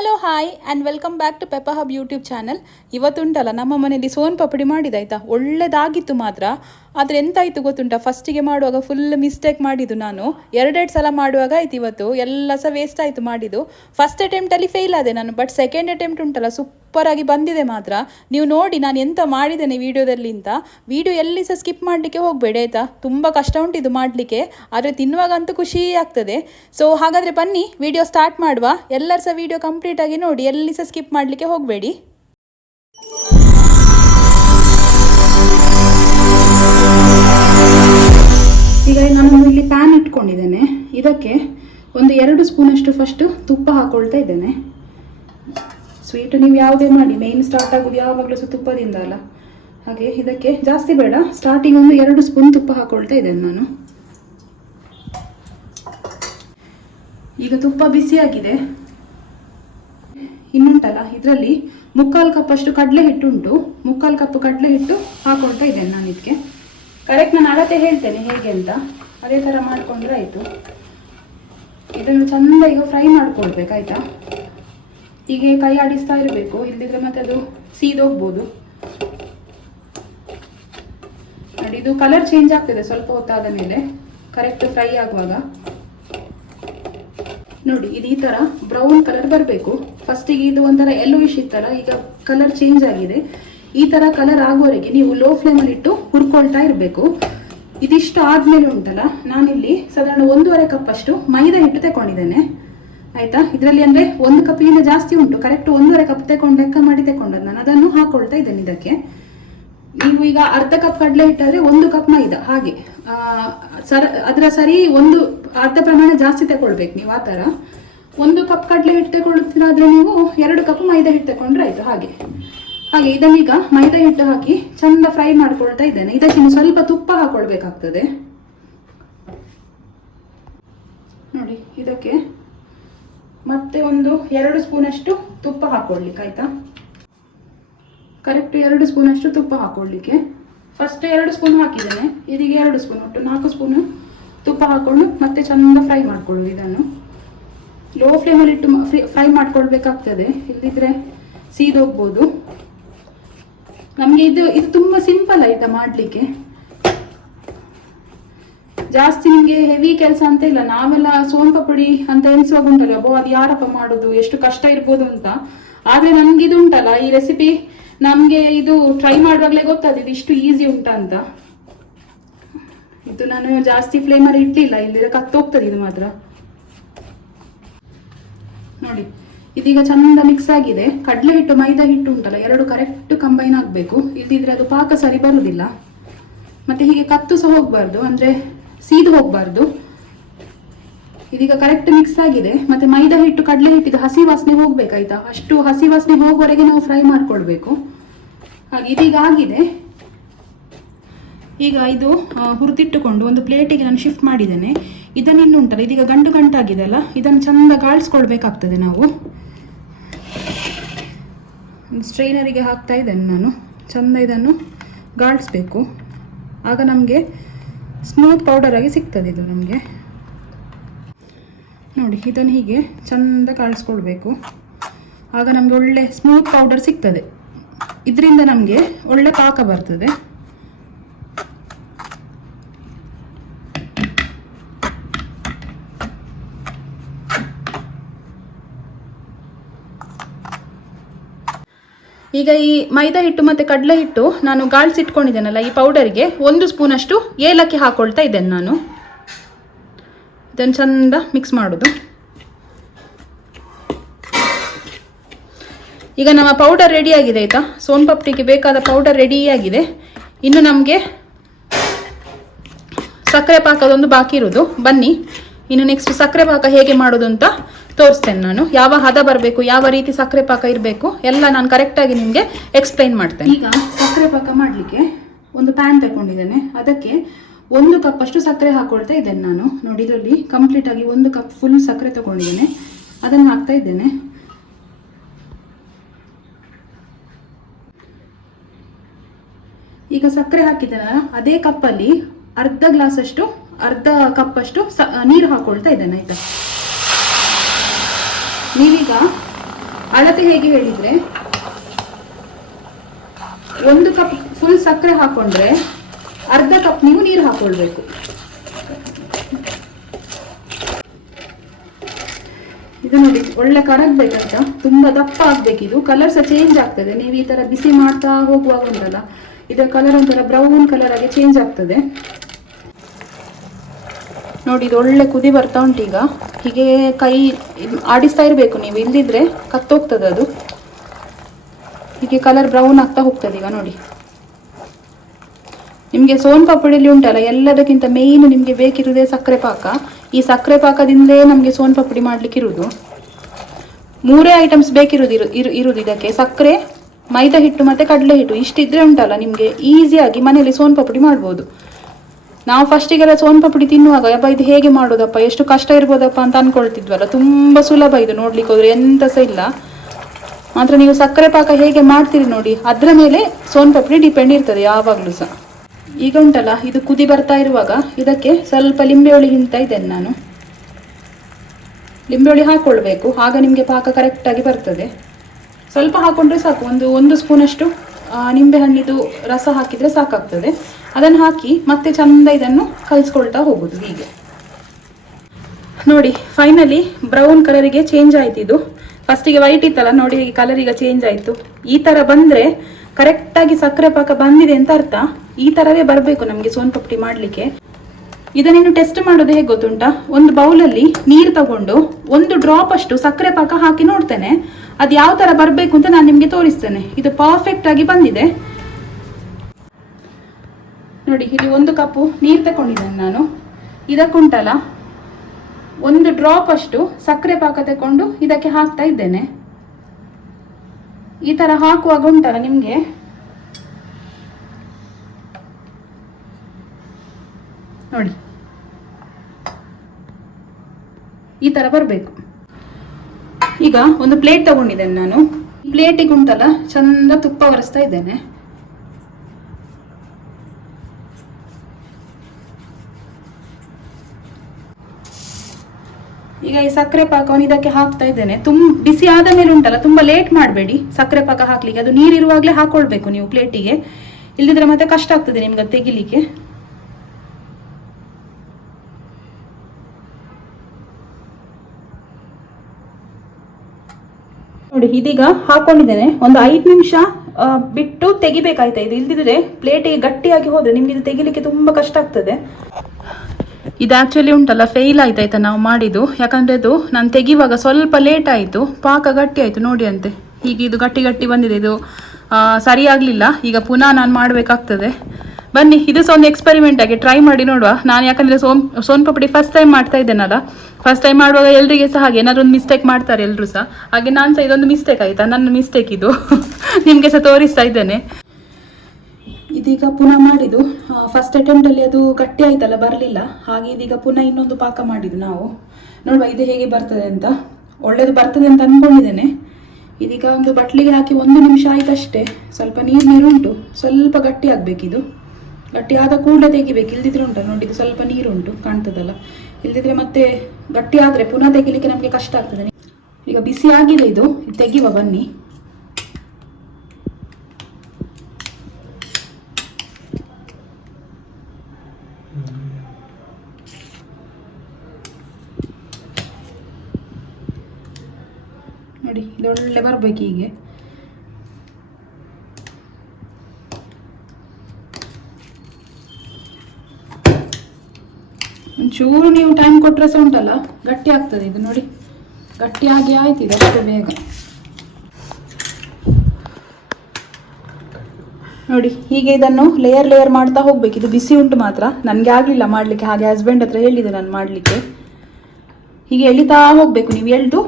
Hello hi and welcome back to Peppa hub YouTube channel. ಇವತ್ತುಂಟಲ್ಲ ನಮ್ಮ ಮನೆಯಲ್ಲಿ ಸೋನ್ ಪಾಪಡಿ ಮಾಡಿದಾಯ್ತಾ, ಒಳ್ಳೆದಾಗಿತ್ತು ಮಾತ್ರ. ಆದರೆ ಎಂತಾಯಿತು ಗೊತ್ತುಂಟ, ಫಸ್ಟಿಗೆ ಮಾಡುವಾಗ ಫುಲ್ ಮಿಸ್ಟೇಕ್ ಮಾಡಿದ್ದು ನಾನು. ಎರಡೆರಡು ಸಲ ಮಾಡುವಾಗ ಆಯ್ತು ಇವತ್ತು ಎಲ್ಲ ಸಹ ವೇಸ್ಟ್ ಆಯಿತು ಮಾಡಿದ್ದು. ಫಸ್ಟ್ ಅಟೆಂಪ್ಟಲ್ಲಿ ಫೇಲ್ ಆದೆ ನಾನು, ಬಟ್ ಸೆಕೆಂಡ್ ಅಟೆಂಪ್ಟ್ ಉಂಟಲ್ಲ ಸೂಪರಾಗಿ ಬಂದಿದೆ ಮಾತ್ರ. ನೀವು ನೋಡಿ ನಾನು ಎಂತ ಮಾಡಿದ್ದೇನೆ ವೀಡಿಯೋದಲ್ಲಿ ಅಂತ. ವೀಡಿಯೋ ಎಲ್ಲಿ ಸಹ ಸ್ಕಿಪ್ ಮಾಡಲಿಕ್ಕೆ ಹೋಗಬೇಡಿ ಆಯಿತಾ, ತುಂಬ ಕಷ್ಟ ಉಂಟಿದ್ದು ಮಾಡಲಿಕ್ಕೆ, ಆದರೆ ತಿನ್ನುವಾಗಂತೂ ಖುಷಿ ಆಗ್ತದೆ. ಸೊ ಹಾಗಾದರೆ ಬನ್ನಿ ವಿಡಿಯೋ ಸ್ಟಾರ್ಟ್ ಮಾಡುವ. ಎಲ್ಲರೂ ಸಹ ವಿಡಿಯೋ ಕಂಪ್ಲೀಟ್ ಆಗಿ ನೋಡಿ, ಎಲ್ಲಿ ಸಹ ಸ್ಕಿಪ್ ಮಾಡಲಿಕ್ಕೆ ಹೋಗಬೇಡಿ. ಈಗ ನಾನು ಇಲ್ಲಿ ಪ್ಯಾನ್ ಇಟ್ಕೊಂಡಿದ್ದೇನೆ. ಇದಕ್ಕೆ ಒಂದು 2 ಸ್ಪೂನಷ್ಟು ಫಸ್ಟ್ ತುಪ್ಪ ಹಾಕೊಳ್ತಾ ಇದ್ದೇನೆ. ಸ್ವೀಟ್ ನೀವು ಯಾವುದೇ ಮಾಡಿ, ಮೇಯ್ನ್ ಸ್ಟಾರ್ಟ್ ಆಗೋದು ಯಾವಾಗಲೂ ಸಹ ತುಪ್ಪದಿಂದ ಅಲ್ಲ, ಹಾಗೆ ಇದಕ್ಕೆ ಜಾಸ್ತಿ ಬೇಡ, ಸ್ಟಾರ್ಟಿಂಗ್ ಒಂದು 2 ಸ್ಪೂನ್ ತುಪ್ಪ ಹಾಕೊಳ್ತಾ ಇದ್ದೇನೆ ನಾನು. ಈಗ ತುಪ್ಪ ಬಿಸಿಯಾಗಿದೆ. ಇನ್ನುಂಟಲ್ಲ ಇದರಲ್ಲಿ 3/4 ಕಪ್ ಅಷ್ಟು ಕಡಲೆ ಹಿಟ್ಟು ಉಂಟು. 3/4 ಕಪ್ ಕಡಲೆ ಹಿಟ್ಟು ಹಾಕೊಳ್ತಾ ಇದ್ದೇನೆ ನಾನು. ಇದಕ್ಕೆ ಕರೆಕ್ಟ್ ನಾನು ಅಳತೆ ಹೇಳ್ತೇನೆ ಹೇಗೆ ಅಂತ, ಅದೇ ಥರ ಮಾಡಿಕೊಂಡ್ರೆ ಆಯಿತು. ಇದನ್ನು ಚೆಂದ ಈಗ ಫ್ರೈ ಮಾಡ್ಕೊಳ್ಬೇಕಾಯ್ತಾ. ಹೀಗೆ ಕೈ ಆಡಿಸ್ತಾ ಇರಬೇಕು, ಇಲ್ಲದಿದ್ರೆ ಮತ್ತೆ ಅದು ಸೀದೋಗ್ಬೋದು. ನೋಡಿ ಇದು ಕಲರ್ ಚೇಂಜ್ ಆಗ್ತದೆ ಸ್ವಲ್ಪ ಹೊತ್ತಾದ ಮೇಲೆ, ಕರೆಕ್ಟ್ ಫ್ರೈ ಆಗುವಾಗ. ನೋಡಿ ಇದು ಈ ಥರ ಬ್ರೌನ್ ಕಲರ್ ಬರಬೇಕು. ಫಸ್ಟಿಗೆ ಇದು ಒಂಥರ ಯೆಲ್ಲೋಯಿಶ್ ಇತ್ತಲ್ಲ, ಈಗ ಕಲರ್ ಚೇಂಜ್ ಆಗಿದೆ. ಈ ಥರ ಕಲರ್ ಆಗೋವರೆಗೆ ನೀವು ಲೋ ಫ್ಲೇಮಲ್ಲಿ ಇಟ್ಟು ಹುರ್ಕೊಳ್ತಾ ಇರಬೇಕು. ಇದಿಷ್ಟು ಆದಮೇಲೆ ಉಂಟಲ್ಲ, ನಾನಿಲ್ಲಿ ಸಾಧಾರಣ 1.5 ಕಪ್ ಅಷ್ಟು ಮೈದಾ ಹಿಟ್ಟು ತಗೊಂಡಿದ್ದೇನೆ ಆಯಿತಾ. ಇದರಲ್ಲಿ ಅಂದರೆ 1 ಕಪ್ಪಿಗಿಂತ ಜಾಸ್ತಿ ಉಂಟು, ಕರೆಕ್ಟ್ 1.5 ಕಪ್ ಲೆಕ್ಕ ಮಾಡಿ ತಗೊಂಡದ್ದು ನಾನು. ಅದನ್ನು ಹಾಕೊಳ್ತಾ ಇದ್ದೇನೆ ಇದಕ್ಕೆ. ನೀವು ಈಗ ಅರ್ಧ ಕಪ್ ಕಡಲೆ ಹಿಟ್ಟಾದರೆ 1 ಕಪ್ ಮೈದಾ, ಹಾಗೆ ಅದರ ಸರಿ ಅರ್ಧ ಪ್ರಮಾಣ ಜಾಸ್ತಿ ತಗೊಳ್ಬೇಕು ನೀವು. ಆ ಥರ 1 ಕಪ್ ಕಡಲೆ ಹಿಟ್ಟು ತಗೊಳ್ತೀರಾದರೆ ನೀವು 2 ಕಪ್ ಮೈದಾ ಹಿಟ್ಟು ತಗೊಂಡ್ರೆ ಆಯಿತು. ಹಾಗೆ ಇದನ್ನೀಗ ಮೈದಾ ಹಿಟ್ಟು ಹಾಕಿ ಚಂದ ಫ್ರೈ ಮಾಡ್ಕೊಳ್ತಾ ಇದ್ದೇನೆ. ಇದಕ್ಕೆ ಸ್ವಲ್ಪ ತುಪ್ಪ ಹಾಕೊಳ್ಬೇಕಾಗ್ತದೆ ನೋಡಿ. ಇದಕ್ಕೆ ಮತ್ತೆ ಒಂದು 2 ಸ್ಪೂನಷ್ಟು ತುಪ್ಪ ಹಾಕೊಳ್ಳಿಕ್ಕೆ ಆಯ್ತಾ. ಕರೆಕ್ಟ್ 2 ಸ್ಪೂನಷ್ಟು ತುಪ್ಪ ಹಾಕೊಳ್ಳಿಕ್ಕೆ. ಫಸ್ಟ್ 2 ಸ್ಪೂನ್ ಹಾಕಿದ್ದೇನೆ, ಇದೀಗ 2 ಸ್ಪೂನ್, ಒಟ್ಟು 4 ಸ್ಪೂನು ತುಪ್ಪ ಹಾಕೊಂಡು ಮತ್ತೆ ಚಂದ ಫ್ರೈ ಮಾಡ್ಕೊಳ್ಳೋದು. ಇದನ್ನು ಲೋ ಫ್ಲೇಮಲ್ಲಿ ಇಟ್ಟು ಫ್ರೈ ಮಾಡ್ಕೊಳ್ಬೇಕಾಗ್ತದೆ, ಇಲ್ಲದಿದ್ರೆ ಸೀದೋಗ್ಬೋದು. ನಮಗೆ ಇದು ತುಂಬ ಸಿಂಪಲ್ ಆಯ್ತಾ ಮಾಡಲಿಕ್ಕೆ, ಜಾಸ್ತಿ ನಿಮಗೆ ಹೆವಿ ಕೆಲಸ ಅಂತ ಇಲ್ಲ. ನಾವೆಲ್ಲ ಸೋನ್ ಪಾಪಡಿ ಅಂತ ಎನಿಸುವಾಗ ಉಂಟಲ್ಲ, ಅದು ಯಾರಪ್ಪ ಮಾಡೋದು, ಎಷ್ಟು ಕಷ್ಟ ಇರ್ಬೋದು ಅಂತ. ಆದರೆ ನನಗೆ ಇದು ಉಂಟಲ್ಲ ಈ ರೆಸಿಪಿ, ನಮಗೆ ಇದು ಟ್ರೈ ಮಾಡುವಾಗಲೇ ಗೊತ್ತಾಗಿದೆ ಇಷ್ಟು ಈಸಿ ಉಂಟಾ ಅಂತ. ಇದು ನಾನು ಜಾಸ್ತಿ ಫ್ಲೇಮಲ್ಲಿ ಇಟ್ಟಿಲ್ಲ, ಇಲ್ಲದ್ರೆ ಕತ್ತೋಗ್ತದೆ ಇದು ಮಾತ್ರ. ನೋಡಿ ಇದೀಗ ಚಂದ ಮಿಕ್ಸ್ ಆಗಿದೆ. ಕಡಲೆ ಹಿಟ್ಟು ಮೈದಾ ಹಿಟ್ಟು ಉಂಟಲ್ಲ, 2 ಕರೆಕ್ಟ್ ಕಂಬೈನ್ ಆಗಬೇಕು, ಇಲ್ಲದಿದ್ರೆ ಅದು ಪಾಕ ಸರಿ ಬರುವುದಿಲ್ಲ. ಮತ್ತೆ ಹೀಗೆ ಕತ್ತು ಸಹ ಹೋಗಬಾರ್ದು, ಅಂದರೆ ಸೀದು ಹೋಗಬಾರ್ದು. ಇದೀಗ ಕರೆಕ್ಟ್ ಮಿಕ್ಸ್ ಆಗಿದೆ. ಮತ್ತೆ ಮೈದಾ ಹಿಟ್ಟು ಕಡಲೆ ಹಿಟ್ಟಿದ ಹಸಿ ವಾಸನೆ ಹೋಗ್ಬೇಕಾಯ್ತಾ, ಅಷ್ಟು ಹಸಿ ವಾಸನೆ ಹೋಗುವವರೆಗೆ ನಾವು ಫ್ರೈ ಮಾಡ್ಕೊಳ್ಬೇಕು. ಹಾಗೆ ಇದೀಗ ಆಗಿದೆ. ಈಗ ಇದು ಹುರಿದಿಟ್ಟುಕೊಂಡು ಒಂದು ಪ್ಲೇಟಿಗೆ ನಾನು ಶಿಫ್ಟ್ ಮಾಡಿದ್ದೇನೆ. ಇದನ್ನು ಇನ್ನುಂಟಲ್ಲ, ಇದೀಗ ಗಂಟು ಗಂಟಾಗಿದೆ ಅಲ್ಲ, ಇದನ್ನು ಚಂದ ಗಾಳಿಸ್ಕೊಳ್ಬೇಕಾಗ್ತದೆ ನಾವು. ಸ್ಟ್ರೈನರಿಗೆ ಹಾಕ್ತಾ ಇದ್ದೇನೆ ನಾನು. ಚಂದ ಇದನ್ನು ಗಾಳಿಸ್ಬೇಕು, ಆಗ ನಮಗೆ ಸ್ಮೂತ್ ಪೌಡರ್ ಆಗಿ ಸಿಗ್ತದೆ ಇದು ನಮಗೆ. ನೋಡಿ ಇದನ್ನು ಹೀಗೆ ಚಂದ ಕಾಳಿಸ್ಕೊಳ್ಬೇಕು, ಆಗ ನಮಗೆ ಒಳ್ಳೆ ಸ್ಮೂತ್ ಪೌಡರ್ ಸಿಗ್ತದೆ. ಇದರಿಂದ ನಮಗೆ ಒಳ್ಳೆ ಪಾಕ ಬರ್ತದೆ. ಈಗ ಈ ಮೈದಾ ಹಿಟ್ಟು ಮತ್ತು ಕಡಲೆ ಹಿಟ್ಟು ನಾನು ಗಾಳಿಸಿಟ್ಕೊಂಡಿದ್ದೇನಲ್ಲ, ಈ ಪೌಡರ್ಗೆ 1 ಸ್ಪೂನಷ್ಟು ಏಲಕ್ಕಿ ಹಾಕೊಳ್ತಾ ಇದ್ದೇನೆ ನಾನು. ಇದನ್ನು ಚಂದ ಮಿಕ್ಸ್ ಮಾಡೋದು. ಈಗ ನಮ್ಮ ಪೌಡರ್ ರೆಡಿಯಾಗಿದೆ ಆಯಿತಾ, ಸೋನ್ ಪಾಪಡಿಗೆ ಬೇಕಾದ ಪೌಡರ್ ರೆಡಿಯಾಗಿದೆ. ಇನ್ನು ನಮಗೆ ಸಕ್ಕರೆ ಪಾಕದೊಂದು ಬಾಕಿ ಇರೋದು. ಬನ್ನಿ ಇನ್ನು ನೆಕ್ಸ್ಟ್ ಸಕ್ಕರೆ ಪಾಕ ಹೇಗೆ ಮಾಡೋದು ಅಂತ ತೋರಿಸ್ತೇನೆ ನಾನು. ಯಾವ ಹದ ಬರಬೇಕು, ಯಾವ ರೀತಿ ಸಕ್ಕರೆ ಪಾಕ ಇರಬೇಕು ಎಲ್ಲ ನಾನು ಕರೆಕ್ಟಾಗಿ ನಿಮಗೆ ಎಕ್ಸ್ಪ್ಲೈನ್ ಮಾಡ್ತೇನೆ. ಈಗ ಸಕ್ಕರೆ ಪಾಕ ಮಾಡಲಿಕ್ಕೆ ಒಂದು ಪ್ಯಾನ್ ತಗೊಂಡಿದ್ದೇನೆ. ಅದಕ್ಕೆ 1 ಕಪ್ ಅಷ್ಟು ಸಕ್ಕರೆ ಹಾಕೊಳ್ತಾ ಇದ್ದೇನೆ ನಾನು. ನೋಡಿ ಇದರಲ್ಲಿ ಕಂಪ್ಲೀಟಾಗಿ 1 ಕಪ್ ಫುಲ್ ಸಕ್ಕರೆ ತಗೊಂಡಿದ್ದೇನೆ, ಅದನ್ನು ಹಾಕ್ತಾ ಇದ್ದೇನೆ. ಈಗ ಸಕ್ಕರೆ ಹಾಕಿದ್ದೇನೆ, ಅದೇ ಕಪ್ಪಲ್ಲಿ ಅರ್ಧ ಕಪ್ ಅಷ್ಟು ನೀರು ಹಾಕೊಳ್ತಾ ಇದ್ದೇನೆ ಆಯ್ತಾ. ನೀವೀಗ ಅಳತೆ ಹೇಗೆ ಹೇಳಿದ್ರೆ 1 ಕಪ್ ಫುಲ್ ಸಕ್ಕರೆ ಹಾಕೊಂಡ್ರೆ ಅರ್ಧ ಕಪ್ ನೀವು ನೀರು ಹಾಕೊಳ್ಬೇಕು. ಇದು ನೋಡಿ ಒಳ್ಳೆ ಕರಗ್ಬೇಕಂತ, ತುಂಬಾ ದಪ್ಪ ಆಗ್ಬೇಕಿದು. ಕಲರ್ ಸಹ ಚೇಂಜ್ ಆಗ್ತದೆ. ನೀವು ಈ ತರ ಬಿಸಿ ಮಾಡ್ತಾ ಹೋಗುವಾಗ ಉಂಟಲ್ಲ, ಇದರ ಕಲರ್ ಒಂಥರ ಬ್ರೌನ್ ಕಲರ್ ಆಗಿ ಚೇಂಜ್ ಆಗ್ತದೆ. ನೋಡಿ ಇದು ಒಳ್ಳೆ ಕುದಿ ಬರ್ತಾ ಉಂಟು. ಈಗ ಹೀಗೆ ಕೈ ಆಡಿಸ್ತಾ ಇರಬೇಕು ನೀವು, ಇಲ್ಲದಿದ್ರೆ ಕತ್ತೋಗ್ತದೆ ಅದು. ಹೀಗೆ ಕಲರ್ ಬ್ರೌನ್ ಆಗ್ತಾ ಹೋಗ್ತದೆ. ಈಗ ನೋಡಿ ನಿಮಗೆ ಸೋನ್ ಪಾಪಡಿಯಲ್ಲಿ ಉಂಟಲ್ಲ, ಎಲ್ಲದಕ್ಕಿಂತ ಮೇಯ್ನ್ ನಿಮಗೆ ಬೇಕಿರುವುದೇ ಸಕ್ಕರೆ ಪಾಕ. ಈ ಸಕ್ಕರೆ ಪಾಕದಿಂದಲೇ ನಮಗೆ ಸೋನ್ ಪಾಪಡಿ ಮಾಡ್ಲಿಕ್ಕೆ ಇರುವುದು. 3 ಐಟಮ್ಸ್ ಬೇಕಿರುವುದು ಇದಕ್ಕೆ: ಸಕ್ಕರೆ, ಮೈದಾ ಹಿಟ್ಟು ಮತ್ತೆ ಕಡಲೆ ಹಿಟ್ಟು. ಇಷ್ಟಿದ್ರೆ ಉಂಟಲ್ಲ ನಿಮಗೆ ಈಸಿಯಾಗಿ ಮನೆಯಲ್ಲಿ ಸೋನ್ ಪಾಪಡಿ ಮಾಡ್ಬೋದು. ನಾವು ಫಸ್ಟಿಗೆಲ್ಲ ಸೋನ್ ಪಾಪಡಿ ತಿನ್ನುವಾಗ ಯಪ್ಪ ಇದು ಹೇಗೆ ಮಾಡೋದಪ್ಪ, ಎಷ್ಟು ಕಷ್ಟ ಇರ್ಬೋದಪ್ಪ ಅಂತ ಅನ್ಕೊಳ್ತಿದ್ವಲ್ಲ. ತುಂಬಾ ಸುಲಭ ಇದು, ನೋಡ್ಲಿಕ್ಕೆ ಹೋದ್ರೆ ಎಂತ ಸಹ ಇಲ್ಲ. ಮಾತ್ರ ನೀವು ಸಕ್ಕರೆ ಪಾಕ ಹೇಗೆ ಮಾಡ್ತೀರಿ ನೋಡಿ, ಅದ್ರ ಮೇಲೆ ಸೋನ್ ಪಾಪಡಿ ಡಿಪೆಂಡ್ ಇರ್ತದೆ ಯಾವಾಗ್ಲೂ ಸಹ. ಈಗ ಉಂಟಲ್ಲ, ಇದು ಕುದಿ ಬರ್ತಾ ಇರುವಾಗ ಇದಕ್ಕೆ ಸ್ವಲ್ಪ ಲಿಂಬೆ ಹುಳಿ ಹಿಂಡ್ತಾ ಇದ್ದೇನೆ ನಾನು. ಲಿಂಬೆ ಹುಳಿ ಹಾಕೊಳ್ಬೇಕು, ಆಗ ನಿಮಗೆ ಪಾಕ ಕರೆಕ್ಟ್ ಆಗಿ ಬರ್ತದೆ. ಸ್ವಲ್ಪ ಹಾಕೊಂಡ್ರೆ ಸಾಕು. ಒಂದು ಸ್ಪೂನಷ್ಟು ನಿಂಬೆ ಹಣ್ಣಿದು ರಸ ಹಾಕಿದ್ರೆ ಸಾಕಾಗ್ತದೆ. ಅದನ್ನು ಹಾಕಿ ಮತ್ತೆ ಚಂದ ಇದನ್ನು ಕಲಿಸ್ಕೊಳ್ತಾ ಹೋಗುದು. ಹೀಗೆ ನೋಡಿ ಫೈನಲಿ ಬ್ರೌನ್ ಕಲರಿಗೆ ಚೇಂಜ್ ಆಯ್ತು. ಇದು ಫಸ್ಟಿಗೆ ವೈಟ್ ಇತ್ತಲ್ಲ, ನೋಡಿ ಕಲರ್ ಈಗ ಚೇಂಜ್ ಆಯ್ತು. ಈ ತರ ಬಂದ್ರೆ ಕರೆಕ್ಟ್ ಆಗಿ ಸಕ್ಕರೆ ಪಾಕ ಬಂದಿದೆ ಅಂತ ಅರ್ಥ. ಈ ತರವೇ ಬರಬೇಕು ನಮಗೆ ಸೋನ್ ಪಾಪಡಿ ಮಾಡ್ಲಿಕ್ಕೆ. ಇದನ್ನೇನು ಟೆಸ್ಟ್ ಮಾಡೋದು ಹೇಗೆ ಗೊತ್ತುಂಟಾ? ಒಂದು ಬೌಲಲ್ಲಿ ನೀರು ತಗೊಂಡು 1 ಡ್ರಾಪ್ ಅಷ್ಟು ಸಕ್ಕರೆ ಪಾಕ ಹಾಕಿ ನೋಡ್ತೇನೆ, ಅದು ಯಾವ ತರ ಬರಬೇಕು ಅಂತ ನಾನು ನಿಮ್ಗೆ ತೋರಿಸ್ತೇನೆ. ಇದು ಪರ್ಫೆಕ್ಟ್ ಆಗಿ ಬಂದಿದೆ ನೋಡಿ. ಇಲ್ಲಿ 1 ಕಪ್ ನೀರು ತಗೊಂಡಿದ್ದೇನೆ ನಾನು. ಇದಕ್ಕುಂಟಲ್ಲ 1 ಡ್ರಾಪ್ ಅಷ್ಟು ಸಕ್ಕರೆ ಪಾಕ ತಗೊಂಡು ಇದಕ್ಕೆ ಹಾಕ್ತಾ ಇದ್ದೇನೆ. ಈ ತರ ಹಾಕುವಾಗ ಉಂಟಲ್ಲ ನಿಮ್ಗೆ ನೋಡಿ ಈ ತರ ಬರಬೇಕು. ಈಗ ಒಂದು ಪ್ಲೇಟ್ ತಗೊಂಡಿದ್ದೇನೆ ನಾನು. ಪ್ಲೇಟಿಗೆ ಉಂಟಲ್ಲ ಚಂದ ತುಪ್ಪ ಒರೆಸ್ತಾ ಇದ್ದೇನೆ. ಈಗ ಈ ಸಕ್ಕರೆ ಪಾಕವನ್ನು ಇದಕ್ಕೆ ಹಾಕ್ತಾ ಇದ್ದೇನೆ. ಬಿಸಿ ಆದ ಮೇಲೆ ಉಂಟಲ್ಲ, ತುಂಬಾ ಲೇಟ್ ಮಾಡಬೇಡಿ ಸಕ್ಕರೆ ಪಾಕ ಹಾಕ್ಲಿಕ್ಕೆ. ಅದು ನೀರಿರುವಾಗಲೇ ಹಾಕೊಳ್ಬೇಕು ನೀವು ಪ್ಲೇಟಿಗೆ, ಇಲ್ಲದಿದ್ರೆ ಮತ್ತೆ ಕಷ್ಟ ಆಗ್ತದೆ ನಿಮ್ಗೆ ತೆಗಿಲಿಕ್ಕೆ. ನೋಡಿ ಇದೀಗ ಹಾಕೊಂಡಿದ್ದೇನೆ. ಒಂದು 5 ನಿಮಿಷ ಬಿಟ್ಟು ತೆಗಿಬೇಕಾಯ್ತಾ ಇದು, ಇಲ್ದಿದ್ರೆ ಪ್ಲೇಟಿಗೆ ಗಟ್ಟಿಯಾಗಿ ಹೋದ್ರೆ ನಿಮ್ಗೆ ಇದು ತೆಗಿಲಿಕ್ಕೆ ತುಂಬಾ ಕಷ್ಟ ಆಗ್ತದೆ. ಇದು ಆಕ್ಚುಲಿ ಉಂಟಲ್ಲ ಫೇಲ್ ಆಯ್ತಾಯ್ತಾ ನಾವು ಮಾಡಿದ್ದು. ಯಾಕಂದ್ರೆ ಅದು ನಾನು ತೆಗಿವಾಗ ಸ್ವಲ್ಪ ಲೇಟ್ ಆಯಿತು, ಪಾಕ ಗಟ್ಟಿ ಆಯಿತು ನೋಡಿ ಅಂತೆ. ಹೀಗೆ ಇದು ಗಟ್ಟಿ ಗಟ್ಟಿ ಬಂದಿದೆ, ಇದು ಸರಿಯಾಗಲಿಲ್ಲ. ಈಗ ಪುನಃ ನಾನು ಮಾಡಬೇಕಾಗ್ತದೆ. ಬನ್ನಿ ಇದು ಸಹ ಒಂದು ಎಕ್ಸ್ಪೆರಿಮೆಂಟ್ ಆಗಿ ಟ್ರೈ ಮಾಡಿ ನೋಡುವ. ನಾನು ಯಾಕಂದರೆ ಸೋನ್ ಪಾಪಡಿ ಫಸ್ಟ್ ಟೈಮ್ ಮಾಡ್ತಾ ಇದ್ದೇನಲ್ಲ, ಫಸ್ಟ್ ಟೈಮ್ ಮಾಡುವಾಗ ಎಲ್ರಿಗೆ ಸಹ ಹಾಗೆ ಏನಾದ್ರು ಒಂದು ಮಿಸ್ಟೇಕ್ ಮಾಡ್ತಾರೆ ಎಲ್ಲರೂ ಸಹ. ಹಾಗೆ ನಾನು ಸಹ ಇದೊಂದು ಮಿಸ್ಟೇಕ್ ಆಯಿತಾ, ನನ್ನ ಮಿಸ್ಟೇಕ್ ಇದು ನಿಮಗೆ ಸಹ ತೋರಿಸ್ತಾ ಇದ್ದೇನೆ. ಇದೀಗ ಪುನಃ ಮಾಡಿದ್ದು ಫಸ್ಟ್ ಅಟೆಂಪ್ಟಲ್ಲಿ ಅದು ಗಟ್ಟಿ ಆಯ್ತಲ್ಲ, ಬರಲಿಲ್ಲ. ಹಾಗೆ ಇದೀಗ ಪುನಃ ಇನ್ನೊಂದು ಪಾಕ ಮಾಡಿದ್ದು ನಾವು. ನೋಡುವ ಇದು ಹೇಗೆ ಬರ್ತದೆ ಅಂತ. ಒಳ್ಳೇದು ಬರ್ತದೆ ಅಂತ ಅಂದ್ಕೊಂಡಿದ್ದೇನೆ. ಇದೀಗ ಒಂದು ಬಟ್ಲಿಗೆ ಹಾಕಿ 1 ನಿಮಿಷ ಆಯ್ತು ಅಷ್ಟೇ. ಸ್ವಲ್ಪ ನೀರುಂಟು, ಸ್ವಲ್ಪ ಗಟ್ಟಿ ಆಗಬೇಕಿದು. ಗಟ್ಟಿ ಆದ ಕೂಡಲೇ ತೆಗಿಬೇಕು, ಇಲ್ದಿದ್ರೆ ಉಂಟು ನೋಡಿ ಇದು ಸ್ವಲ್ಪ ನೀರುಂಟು ಕಾಣ್ತದಲ್ಲ, ಇಲ್ದಿದ್ರೆ ಮತ್ತೆ ಗಟ್ಟಿ ಆದರೆ ಪುನಃ ತೆಗಿಲಿಕ್ಕೆ ನಮಗೆ ಕಷ್ಟ ಆಗ್ತದೆ. ಈಗ ಬಿಸಿ ಆಗಿದೆ ಇದು, ತೆಗಿವ ಬನ್ನಿ. ನೋಡಿ ಇದೊಳ್ಳೆ ಬರ್ಬೇಕು ಹೀಗೆ. ಒಂಚೂರು ನೀವು ಟೈಮ್ ಕೊಟ್ಟರೆ ಸಹ ಉಂಟಲ್ಲ ಗಟ್ಟಿ ಆಗ್ತದೆ ಇದು. ನೋಡಿ ಗಟ್ಟಿಯಾಗಿ ಆಯ್ತು ಇದು ಅಷ್ಟೇ ಬೇಗ. ನೋಡಿ ಹೀಗೆ ಇದನ್ನು ಲೇಯರ್ ಮಾಡ್ತಾ ಹೋಗ್ಬೇಕು. ಇದು ಬಿಸಿ ಉಂಟು ಮಾತ್ರ, ನನಗೆ ಆಗಲಿಲ್ಲ ಮಾಡಲಿಕ್ಕೆ. ಹಾಗೆ ಹಸ್ಬೆಂಡ್ ಹತ್ರ ಹೇಳಿದೆ ನಾನು ಮಾಡಲಿಕ್ಕೆ. ಹೀಗೆ ಎಳಿತಾ ಹೋಗಬೇಕು ನೀವು, ಎಳೆದು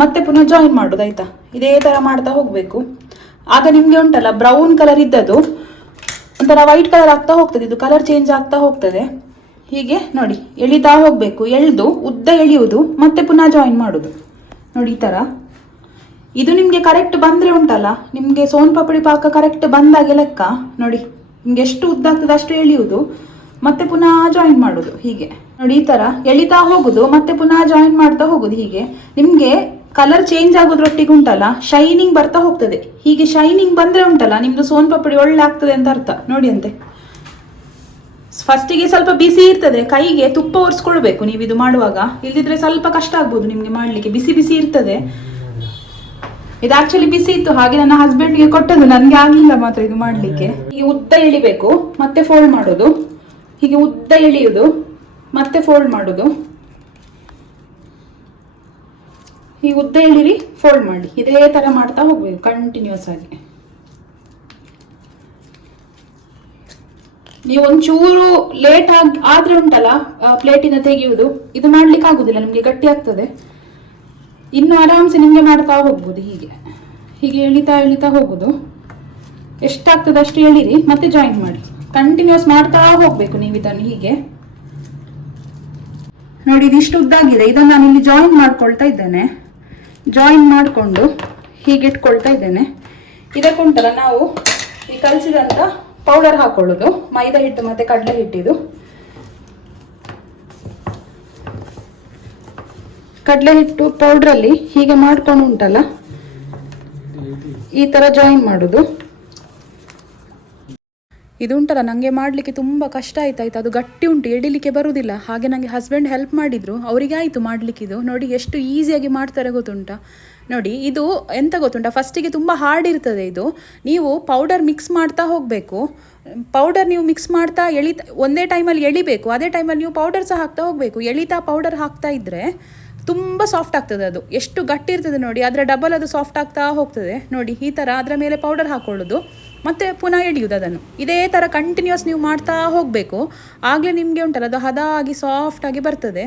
ಮತ್ತೆ ಪುನಃ ಜಾಯಿನ್ ಮಾಡೋದು ಆಯ್ತಾ. ಇದೇ ಥರ ಮಾಡ್ತಾ ಹೋಗಬೇಕು. ಆಗ ನಿಮಗೆ ಉಂಟಲ್ಲ ಬ್ರೌನ್ ಕಲರ್ ಇದ್ದದ್ದು ಒಂಥರ ವೈಟ್ ಕಲರ್ ಆಗ್ತಾ ಹೋಗ್ತದೆ. ಇದು ಕಲರ್ ಚೇಂಜ್ ಆಗ್ತಾ ಹೋಗ್ತದೆ. ಹೀಗೆ ನೋಡಿ ಎಳಿತಾ ಹೋಗಬೇಕು, ಎಳೆದು ಉದ್ದ ಎಳೆಯುವುದು ಮತ್ತೆ ಪುನಃ ಜಾಯಿನ್ ಮಾಡೋದು. ನೋಡಿ ಈ ಥರ. ಇದು ನಿಮಗೆ ಕರೆಕ್ಟ್ ಬಂದರೆ ಉಂಟಲ್ಲ, ನಿಮಗೆ ಸೋನ್ ಪಾಪಡಿ ಪಾಕ ಕರೆಕ್ಟ್ ಬಂದಾಗೆ ಲೆಕ್ಕ. ನೋಡಿ ನಿಮ್ಗೆ ಎಷ್ಟು ಉದ್ದ ಆಗ್ತದೆ ಅಷ್ಟು ಎಳೆಯುವುದು, ಮತ್ತೆ ಪುನಃ ಜಾಯಿನ್ ಮಾಡೋದು. ಹೀಗೆ ನೋಡಿ ಈ ಥರ ಎಳಿತಾ ಹೋಗುದು, ಮತ್ತೆ ಪುನಃ ಜಾಯಿನ್ ಮಾಡ್ತಾ ಹೋಗುದು. ಹೀಗೆ ನಿಮಗೆ ಕಲರ್ ಚೇಂಜ್ ಆಗೋದ್ರೊಟ್ಟಿಗೆ ಉಂಟಲ್ಲ ಶೈನಿಂಗ್ ಬರ್ತಾ ಹೋಗ್ತದೆ. ಹೀಗೆ ಶೈನಿಂಗ್ ಬಂದ್ರೆ ಉಂಟಲ್ಲ ನಿಮ್ದು ಸೋನ್ ಪಾಪಡಿ ಒಳ್ಳೆ ಆಗ್ತದೆ ಅಂತ ಅರ್ಥ. ನೋಡಿ ಅಂತೆ, ಫಸ್ಟಿಗೆ ಸ್ವಲ್ಪ ಬಿಸಿ ಇರ್ತದೆ, ಕೈಗೆ ತುಪ್ಪ ಒರೆಸ್ಕೊಳ್ಬೇಕು ನೀವು ಇದು ಮಾಡುವಾಗ, ಇಲ್ದಿದ್ರೆ ಸ್ವಲ್ಪ ಕಷ್ಟ ಆಗ್ಬೋದು ನಿಮ್ಗೆ ಮಾಡ್ಲಿಕ್ಕೆ. ಬಿಸಿ ಬಿಸಿ ಇರ್ತದೆ. ಇದು ಆಕ್ಚುಲಿ ಬಿಸಿ ಇತ್ತು, ಹಾಗೆ ನನ್ನ ಹಸ್ಬೆಂಡ್ಗೆ ಕೊಟ್ಟದ್ದು, ನನ್ಗೆ ಆಗ್ಲಿಲ್ಲ ಮಾತ್ರ ಇದು ಮಾಡ್ಲಿಕ್ಕೆ. ಹೀಗೆ ಉದ್ದ ಎಳಿಬೇಕು, ಮತ್ತೆ ಫೋಲ್ಡ್ ಮಾಡೋದು. ಹೀಗೆ ಉದ್ದ ಎಳೆಯುವುದು, ಮತ್ತೆ ಫೋಲ್ಡ್ ಮಾಡೋದು. ಈ ಉದ್ದ ಎಳಿರಿ, ಫೋಲ್ಡ್ ಮಾಡಿ, ಇದೇ ತರ ಮಾಡ್ತಾ ಹೋಗ್ಬೇಕು ಕಂಟಿನ್ಯೂಸ್ ಆಗಿ. ನೀವು ಒಂಚೂರು ಲೇಟ್ ಆದ್ರೆ ಉಂಟಲ್ಲ ಪ್ಲೇಟಿನ ತೆಗೆಯುವುದು, ಇದು ಮಾಡ್ಲಿಕ್ಕೆ ಆಗುದಿಲ್ಲ, ನಿಮ್ಗೆ ಗಟ್ಟಿ ಆಗ್ತದೆ. ಇನ್ನು ಆರಾಮ್ಸೆ ನಿಮ್ಗೆ ಮಾಡ್ತಾ ಹೋಗ್ಬೋದು. ಹೀಗೆ ಹೀಗೆ ಎಳಿತಾ ಎಳಿತಾ ಹೋಗುದು. ಎಷ್ಟಾಗ್ತದೆ ಅಷ್ಟು ಎಳಿರಿ, ಮತ್ತೆ ಜಾಯಿನ್ ಮಾಡಿ. ಕಂಟಿನ್ಯೂಸ್ ಮಾಡ್ತಾ ಹೋಗ್ಬೇಕು ನೀವು ಇದನ್ನು. ಹೀಗೆ ನೋಡಿ, ಇದಿಷ್ಟು ಉದ್ದಾಗಿದೆ. ಇದನ್ನು ನಾನು ಇಲ್ಲಿ ಜಾಯಿನ್ ಮಾಡ್ಕೊಳ್ತಾ ಇದ್ದೇನೆ. ಜಾಯಿನ್ ಮಾಡಿಕೊಂಡು ಹೀಗೆ ಇಟ್ಕೊಳ್ತಾ ಇದ್ದೇನೆ. ಇದಕ್ಕುಂಟಲ್ಲ ನಾವು ಈ ಕಲಸಿದಂತ ಪೌಡರ್ ಹಾಕೊಳ್ಳೋದು, ಮೈದಾ ಹಿಟ್ಟು ಮತ್ತೆ ಕಡಲೆ ಹಿಟ್ಟಿದು. ಕಡಲೆ ಹಿಟ್ಟು ಪೌಡ್ರಲ್ಲಿ ಹೀಗೆ ಮಾಡ್ಕೊಂಡು ಉಂಟಲ್ಲ ಈ ತರ ಜಾಯಿನ್ ಮಾಡೋದು. ಇದು ಉಂಟಲ್ಲ ನನಗೆ ಮಾಡಲಿಕ್ಕೆ ತುಂಬ ಕಷ್ಟ ಆಯ್ತಾಯ್ತು. ಅದು ಗಟ್ಟಿ ಉಂಟು, ಎಡಿಲಿಕ್ಕೆ ಬರುವುದಿಲ್ಲ. ಹಾಗೆ ನನಗೆ ಹಸ್ಬೆಂಡ್ ಹೆಲ್ಪ್ ಮಾಡಿದರು, ಅವರಿಗೆ ಆಯಿತು ಮಾಡಲಿಕ್ಕಿದು. ನೋಡಿ ಎಷ್ಟು ಈಸಿಯಾಗಿ ಮಾಡ್ತಾರೆ ಗೊತ್ತುಂಟಾ. ನೋಡಿ ಇದು ಎಂತ ಗೊತ್ತುಂಟಾ, ಫಸ್ಟಿಗೆ ತುಂಬ ಹಾರ್ಡ್ ಇರ್ತದೆ ಇದು. ನೀವು ಪೌಡರ್ ಮಿಕ್ಸ್ ಮಾಡ್ತಾ ಹೋಗಬೇಕು. ಪೌಡರ್ ನೀವು ಮಿಕ್ಸ್ ಮಾಡ್ತಾ ಒಂದೇ ಟೈಮಲ್ಲಿ ಎಳಿಬೇಕು, ಅದೇ ಟೈಮಲ್ಲಿ ನೀವು ಪೌಡರ್ ಸಹ ಹಾಕ್ತಾ ಹೋಗಬೇಕು. ಎಳಿತಾ ಪೌಡರ್ ಹಾಕ್ತಾ ಇದ್ದರೆ ತುಂಬ ಸಾಫ್ಟ್ ಆಗ್ತದೆ. ಅದು ಎಷ್ಟು ಗಟ್ಟಿ ಇರ್ತದೆ ನೋಡಿ, ಅದರ ಡಬಲ್ ಅದು ಸಾಫ್ಟ್ ಆಗ್ತಾ ಹೋಗ್ತದೆ. ನೋಡಿ ಈ ಥರ ಅದರ ಮೇಲೆ ಪೌಡರ್ ಹಾಕೊಳ್ಳೋದು, ಮತ್ತು ಪುನಃ ಎಳೆಯೋದು. ಅದನ್ನು ಇದೇ ಥರ ಕಂಟಿನ್ಯೂಸ್ ನೀವು ಮಾಡ್ತಾ ಹೋಗಬೇಕು. ಆಗಲೇ ನಿಮಗೆ ಉಂಟಲ್ಲ ಅದು ಹದ ಆಗಿ ಸಾಫ್ಟಾಗಿ ಬರ್ತದೆ.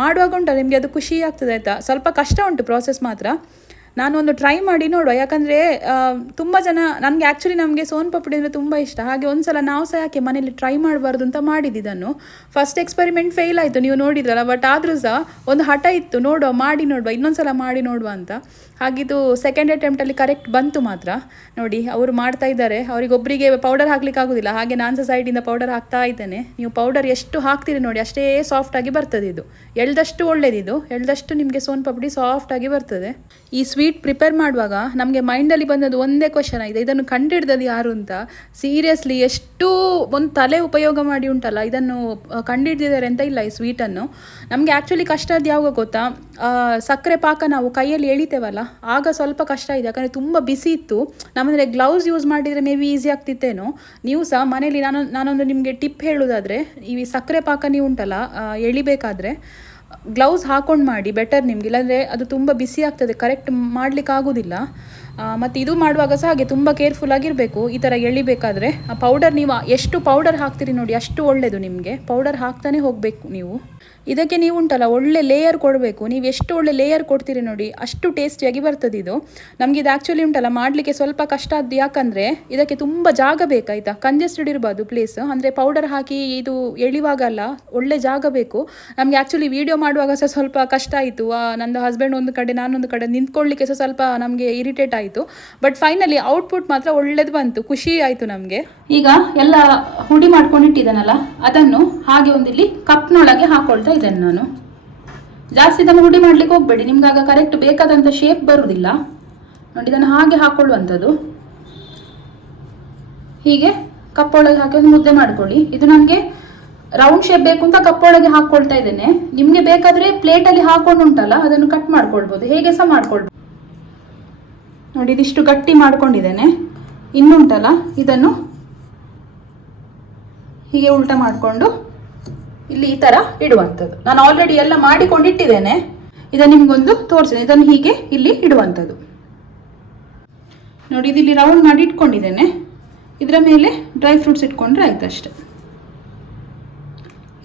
ಮಾಡುವಾಗ ಉಂಟಲ್ಲ ನಿಮಗೆ ಅದು ಖುಷಿ ಆಗ್ತದೆ ಆಯಿತಾ. ಸ್ವಲ್ಪ ಕಷ್ಟ ಉಂಟು ಪ್ರಾಸೆಸ್ ಮಾತ್ರ. ನಾನೊಂದು ಟ್ರೈ ಮಾಡಿ ನೋಡುವ, ಯಾಕಂದರೆ ತುಂಬ ಜನ ನಮಗೆ ಸೋನ್ ಪಾಪಡಿ ಅಂದರೆ ತುಂಬ ಇಷ್ಟ. ಹಾಗೆ ಒಂದು ಸಲ ನಾವು ಸಹ ಯಾಕೆ ಮನೇಲಿ ಟ್ರೈ ಮಾಡಬಾರ್ದು ಅಂತ ಮಾಡಿದ್ದು ಇದನ್ನು. ಫಸ್ಟ್ ಎಕ್ಸ್ಪೆರಿಮೆಂಟ್ ಫೇಲ್ ಆಯಿತು, ನೀವು ನೋಡಿದ್ರಲ್ಲ. ಬಟ್ ಆದರೂ ಸಹ ಒಂದು ಹಠ ಇತ್ತು, ಮಾಡಿ ನೋಡುವ ಇನ್ನೊಂದು ಸಲ ಮಾಡಿ ನೋಡುವ ಅಂತ. ಹಾಗಿದು ಸೆಕೆಂಡ್ ಅಟೆಂಪ್ಟಲ್ಲಿ ಕರೆಕ್ಟ್ ಬಂತು ಮಾತ್ರ. ನೋಡಿ ಅವರು ಮಾಡ್ತಾ ಇದ್ದಾರೆ, ಅವರಿಗೊಬ್ಬರಿಗೆ ಪೌಡರ್ ಹಾಕ್ಲಿಕ್ಕೆ ಆಗೋದಿಲ್ಲ. ಹಾಗೆ ನಾನು ಸಹ ಸೈಡಿಂದ ಪೌಡರ್ ಹಾಕ್ತಾ ಇದ್ದೇನೆ. ನೀವು ಪೌಡರ್ ಎಷ್ಟು ಹಾಕ್ತೀರಿ ನೋಡಿ ಅಷ್ಟೇ ಸಾಫ್ಟಾಗಿ ಬರ್ತದೆ. ಇದು ಎಳ್ದಷ್ಟು ಒಳ್ಳೇದಿದು, ಎಳ್ದಷ್ಟು ನಿಮಗೆ ಸೋನ್ ಪಾಪಡಿ ಸಾಫ್ಟಾಗಿ ಬರ್ತದೆ. ಈ ಸ್ವೀಟ್ ಪ್ರಿಪೇರ್ ಮಾಡುವಾಗ ನಮಗೆ ಮೈಂಡಲ್ಲಿ ಬಂದದ್ದು ಒಂದೇ ಕ್ವಶನ್ ಆಗಿದೆ, ಇದನ್ನು ಕಂಡುಹಿಡ್ದದ್ದು ಯಾರು ಅಂತ. ಸೀರಿಯಸ್ಲಿ ಎಷ್ಟು ಒಂದು ತಲೆ ಉಪಯೋಗ ಮಾಡಿ ಉಂಟಲ್ಲ ಇದನ್ನು ಕಂಡುಹಿಡ್ದಿದ್ದಾರೆ ಅಂತ ಇಲ್ಲ ಈ ಸ್ವೀಟನ್ನು. ನಮಗೆ ಆ್ಯಕ್ಚುಲಿ ಕಷ್ಟ ಅದು ಯಾವಾಗ ಗೊತ್ತಾ, ಸಕ್ಕರೆ ಪಾಕ ನಾವು ಕೈಯಲ್ಲಿ ಎಳಿತೇವಲ್ಲ ಆಗ ಸ್ವಲ್ಪ ಕಷ್ಟ ಇದೆ. ಯಾಕಂದರೆ ತುಂಬ ಬಿಸಿ ಇತ್ತು. ನಮ್ಮಂದರೆ ಗ್ಲೌಸ್ ಯೂಸ್ ಮಾಡಿದರೆ ಮೇ ಬಿ ಈಸಿ ಆಗ್ತಿತ್ತೇನೋ. ನೀವು ಸಹ ಮನೇಲಿ ನಾನೊಂದು ನಿಮಗೆ ಟಿಪ್ ಹೇಳೋದಾದರೆ, ಈ ಸಕ್ಕರೆ ಪಾಕ ನೀವು ಉಂಟಲ್ಲ ಎಳಿಬೇಕಾದ್ರೆ ಗ್ಲೌಸ್ ಹಾಕೊಂಡು ಮಾಡಿ ಬೆಟರ್ ನಿಮ್ಗೆ. ಇಲ್ಲಾಂದರೆ ಅದು ತುಂಬ ಬಿಸಿ ಆಗ್ತದೆ, ಕರೆಕ್ಟ್ ಮಾಡಲಿಕ್ಕೆ ಆಗೋದಿಲ್ಲ. ಮತ್ತು ಇದು ಮಾಡುವಾಗ ಸಹ ಹಾಗೆ ತುಂಬ ಕೇರ್ಫುಲ್ ಆಗಿರಬೇಕು ಈ ಥರ ಎಳಿಬೇಕಾದ್ರೆ. ಪೌಡರ್ ನೀವು ಎಷ್ಟು ಪೌಡರ್ ಹಾಕ್ತೀರಿ ನೋಡಿ ಅಷ್ಟು ಒಳ್ಳೆಯದು ನಿಮಗೆ. ಪೌಡರ್ ಹಾಕ್ತಾನೆ ಹೋಗಬೇಕು ನೀವು. ಇದಕ್ಕೆ ನೀವು ಉಂಟಲ್ಲ ಒಳ್ಳೆ ಲೇಯರ್ ಕೊಡಬೇಕು. ನೀವು ಎಷ್ಟು ಒಳ್ಳೆ ಲೇಯರ್ ಕೊಡ್ತೀರಿ ನೋಡಿ ಅಷ್ಟು ಟೇಸ್ಟಿಯಾಗಿ ಬರ್ತದೆ ಇದು. ನಮಗೆ ಇದು ಆ್ಯಕ್ಚುಲಿ ಉಂಟಲ್ಲ ಮಾಡಲಿಕ್ಕೆ ಸ್ವಲ್ಪ ಕಷ್ಟ ಆದ್ದು, ಯಾಕಂದರೆ ಇದಕ್ಕೆ ತುಂಬ ಜಾಗ ಬೇಕಾಯ್ತಾ. ಕಂಜೆಸ್ಟೆಡ್ ಇರಬಾರ್ದು ಪ್ಲೇಸ್. ಅಂದರೆ ಪೌಡರ್ ಹಾಕಿ ಇದು ಎಳಿವಾಗಲ್ಲ ಒಳ್ಳೆ ಜಾಗ ಬೇಕು. ನಮಗೆ ಆ್ಯಕ್ಚುಲಿ ವೀಡಿಯೋ ಮಾಡುವಾಗ ಸಹ ಸ್ವಲ್ಪ ಕಷ್ಟ ಆಯಿತು. ನಂದು ಹಸ್ಬೆಂಡ್ ಒಂದು ಕಡೆ ನಾನೊಂದು ಕಡೆ ನಿಂತ್ಕೊಳ್ಳಿಕ್ಕೆ ಸಹ ಸ್ವಲ್ಪ ನಮಗೆ ಇರಿಟೇಟ್ ಆಯಿತು. ಬಟ್ ಫೈನಲಿ ಔಟ್ಪುಟ್ ಮಾತ್ರ ಒಳ್ಳೇದು ಬಂತು, ಖುಷಿ ಆಯಿತು ನಮಗೆ. ಈಗ ಎಲ್ಲ ಹುಡಿ ಮಾಡ್ಕೊಂಡಿಟ್ಟಿದ್ದಾನಲ್ಲ ಅದನ್ನು ಹಾಗೆ ಒಂದಿಲ್ಲಿ ಕಪ್ನೊಳಗೆ ಹಾಕೊಳ್ತಾ ಇದ್ದೇನೆ ನಾನು. ಜಾಸ್ತಿ ಇದನ್ನು ಹುಡಿ ಮಾಡ್ಲಿಕ್ಕೆ ಹೋಗಬೇಡಿ, ನಿಮ್ಗೆ ಆಗ ಕರೆಕ್ಟ್ ಬೇಕಾದಂಥ ಶೇಪ್ ಬರುವುದಿಲ್ಲ. ನೋಡಿ ಇದನ್ನು ಹಾಗೆ ಹಾಕೊಳ್ಳುವಂಥದ್ದು. ಹೀಗೆ ಕಪ್ಪೊಳಗೆ ಹಾಕಿ ಒಂದು ಮುದ್ದೆ ಮಾಡ್ಕೊಳ್ಳಿ. ಇದು ನನಗೆ ರೌಂಡ್ ಶೇಪ್ ಬೇಕು ಅಂತ ಕಪ್ಪೊಳಗೆ ಹಾಕೊಳ್ತಾ ಇದ್ದೇನೆ. ನಿಮಗೆ ಬೇಕಾದರೆ ಪ್ಲೇಟಲ್ಲಿ ಹಾಕೊಂಡು ಉಂಟಲ್ಲ ಅದನ್ನು ಕಟ್ ಮಾಡ್ಕೊಳ್ಬೋದು, ಹೇಗೆ ಸಹ ಮಾಡ್ಕೊಳ್ಬೋದು. ನೋಡಿ ಇದಿಷ್ಟು ಗಟ್ಟಿ ಮಾಡ್ಕೊಂಡಿದ್ದೇನೆ. ಇನ್ನುಂಟಲ್ಲ ಇದನ್ನು ಹೀಗೆ ಉಲ್ಟಾ ಮಾಡಿಕೊಂಡು ಇಲ್ಲಿ ಈ ಥರ ಇಡುವಂಥದ್ದು. ನಾನು ಆಲ್ರೆಡಿ ಎಲ್ಲ ಮಾಡಿಕೊಂಡಿಟ್ಟಿದ್ದೇನೆ. ಇದನ್ನು ನಿಮಗೊಂದು ತೋರಿಸಿದೆ. ಇದನ್ನು ಹೀಗೆ ಇಲ್ಲಿ ಇಡುವಂಥದ್ದು. ನೋಡಿ ಇದಿಲ್ಲಿ ರೌಂಡ್ ಮಾಡಿ ಇಟ್ಕೊಂಡಿದ್ದೇನೆ. ಇದರ ಮೇಲೆ ಡ್ರೈ ಫ್ರೂಟ್ಸ್ ಇಟ್ಕೊಂಡ್ರೆ ಆಯ್ತು ಅಷ್ಟೆ.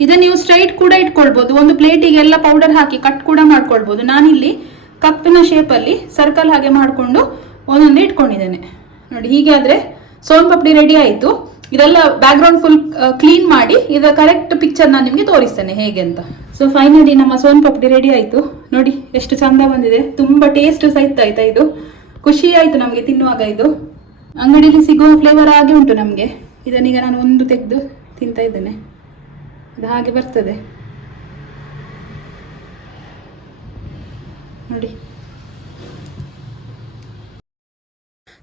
ಇದನ್ನು ನೀವು ಸ್ಟ್ರೈಟ್ ಕೂಡ ಇಟ್ಕೊಳ್ಬೋದು, ಒಂದು ಪ್ಲೇಟಿಗೆ ಎಲ್ಲ ಪೌಡರ್ ಹಾಕಿ ಕಟ್ ಕೂಡ ಮಾಡ್ಕೊಳ್ಬೋದು. ನಾನಿಲ್ಲಿ ಕಪ್ಪಿನ ಶೇಪಲ್ಲಿ ಸರ್ಕಲ್ ಹಾಗೆ ಮಾಡಿಕೊಂಡು ಒಂದೊಂದು ಇಟ್ಕೊಂಡಿದ್ದೇನೆ. ನೋಡಿ ಹೀಗೆ ಆದರೆ ಸೋನ್ ಪಾಪಡಿ ರೆಡಿ ಆಯಿತು. ಇದೆಲ್ಲ ಬ್ಯಾಕ್ಗ್ರೌಂಡ್ ಫುಲ್ ಕ್ಲೀನ್ ಮಾಡಿ ಇದರ ಕರೆಕ್ಟ್ ಪಿಕ್ಚರ್ ನಾನು ನಿಮಗೆ ತೋರಿಸ್ತೇನೆ ಹೇಗೆ ಅಂತ. ಸೊ ಫೈನಲಿ ನಮ್ಮ ಸೋನ್ ಪಾಪಡಿ ರೆಡಿ ಆಯಿತು. ನೋಡಿ ಎಷ್ಟು ಚಂದ ಬಂದಿದೆ, ತುಂಬ ಟೇಸ್ಟ್ ಸಹ ಇತ್ತಾಯ್ತಾ. ಇದು ಖುಷಿ ಆಯಿತು ನಮಗೆ ತಿನ್ನುವಾಗ. ಇದು ಅಂಗಡಿಯಲ್ಲಿ ಸಿಗುವ ಫ್ಲೇವರ್ ಆಗಿ ಉಂಟು ನಮಗೆ. ಇದನ್ನೀಗ ನಾನು ಒಂದು ತೆಗೆದು ತಿಂತಾ ಇದ್ದೇನೆ. ಅದು ಹಾಗೆ ಬರ್ತದೆ ನೋಡಿ.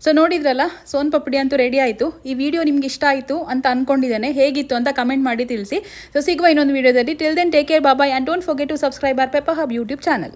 ಸೊ ನೋಡಿದ್ರಲ್ಲ, ಸೋನ್ ಪಪಡಿ ಅಂತೂ ರೆಡಿ ಆಯಿತು. ಈ ವಿಡಿಯೋ ನಿಮ್ಗೆ ಇಷ್ಟ ಆಯಿತು ಅಂತ ಅಂದ್ಕೊಂಡಿದ್ದೇನೆ. ಹೇಗಿತ್ತು ಅಂತ ಕಮೆಂಟ್ ಮಾಡಿ ತಿಳಿಸಿ. ಸೊ ಸಿಗುವ ಇನ್ನೊಂದು ವಿಡಿಯೋದಲ್ಲಿ. Till then take care, bye, and don't forget to subscribe our pepper hub YouTube channel.